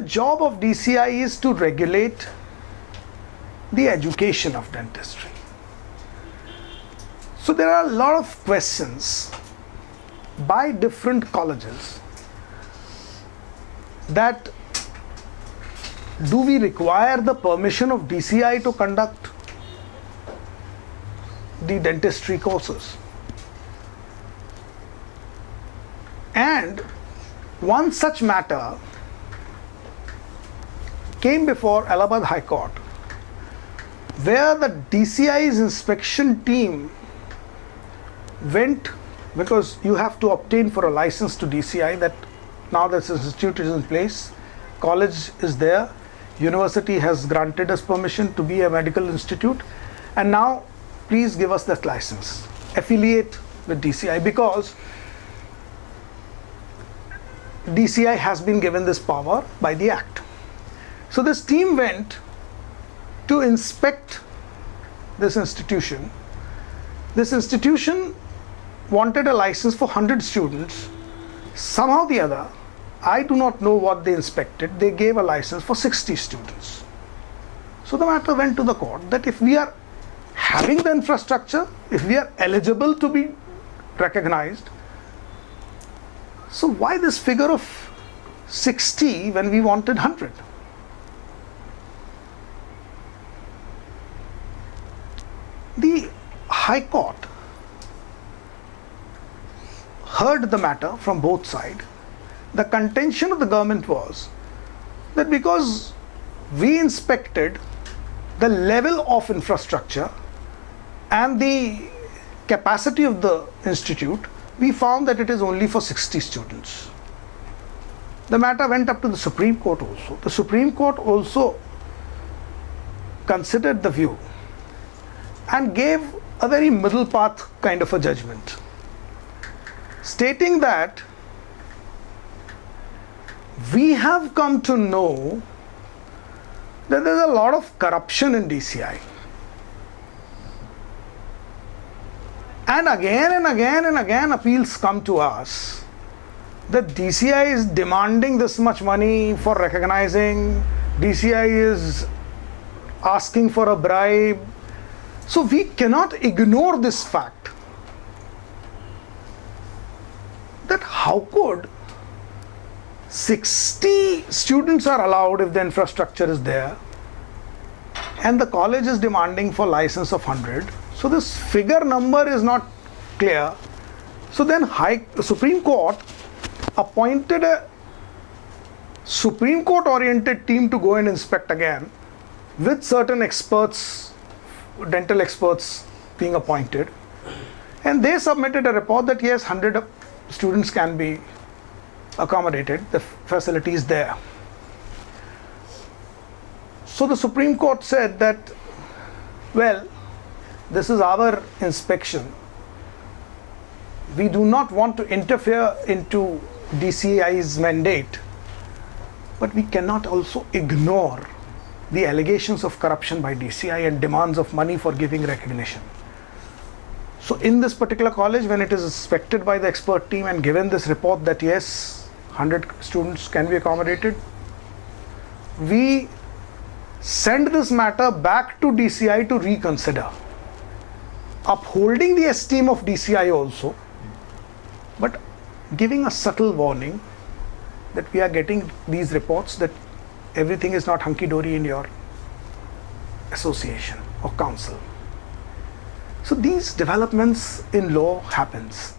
the job of DCI is to regulate the education of dentistry. So there are a lot of questions by different colleges that do we require the permission of DCI to conduct the dentistry courses? And one such matter came before Allahabad High Court, where the DCI's inspection team went, because you have to obtain for a license to DCI, that now this institute is in place, college is there, university has granted us permission to be a medical institute, and now please give us that license, affiliate with DCI, because DCI has been given this power by the Act. So this team went to inspect this institution. This institution wanted a license for 100 students. Somehow the other, I do not know what they inspected, they gave a license for 60 students. So the matter went to the court that if we are having the infrastructure, if we are eligible to be recognized, so why this figure of 60 when we wanted 100? The High Court heard the matter from both sides. The contention of the government was that because we inspected the level of infrastructure and the capacity of the institute, we found that it is only for 60 students. The matter went up to the Supreme Court also. The Supreme Court also considered the view and gave a very middle path kind of a judgment, stating that we have come to know that there is a lot of corruption in DCI. And again and again and again appeals come to us that DCI is demanding this much money for recognizing, DCI is asking for a bribe. So we cannot ignore this fact that how could 60 students are allowed if the infrastructure is there and the college is demanding for license of 100. So this figure number is not clear. So then Supreme Court appointed a Supreme Court oriented team to go and inspect again with certain experts, dental experts being appointed, and they submitted a report that yes, 100 students can be accommodated, the facility is there. So the Supreme Court said that, well, this is our inspection. We do not want to interfere into DCI's mandate, but we cannot also ignore the allegations of corruption by DCI and demands of money for giving recognition. So in this particular college, when it is inspected by the expert team and given this report that yes, 100 students can be accommodated, we send this matter back to DCI to reconsider, upholding the esteem of DCI also, but giving a subtle warning that we are getting these reports that everything is not hunky-dory in your association or council. So these developments in law happens.